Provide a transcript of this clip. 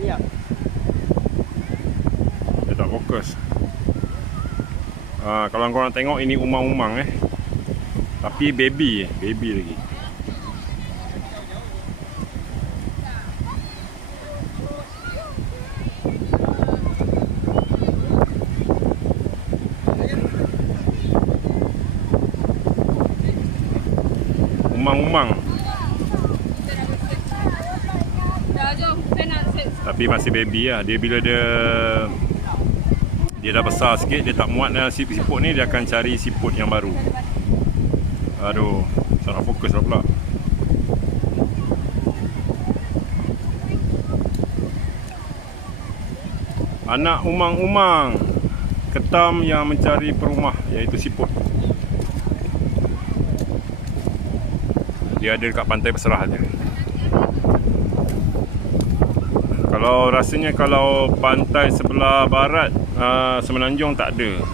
Dia tak fokus. Kalau korang tengok, ini umang-umang tapi baby lagi. Umang-umang. Tapi masih baby lah. Dia bila dia dah besar sikit, dia tak muat dengan siput ni, dia akan cari siput yang baru. Aduh, tak nak fokus lah pula. Anak umang-umang ketam yang mencari perumah, iaitu siput. Dia ada dekat pantai Peserah je. Kalau rasanya kalau pantai sebelah barat Semenanjung tak ada.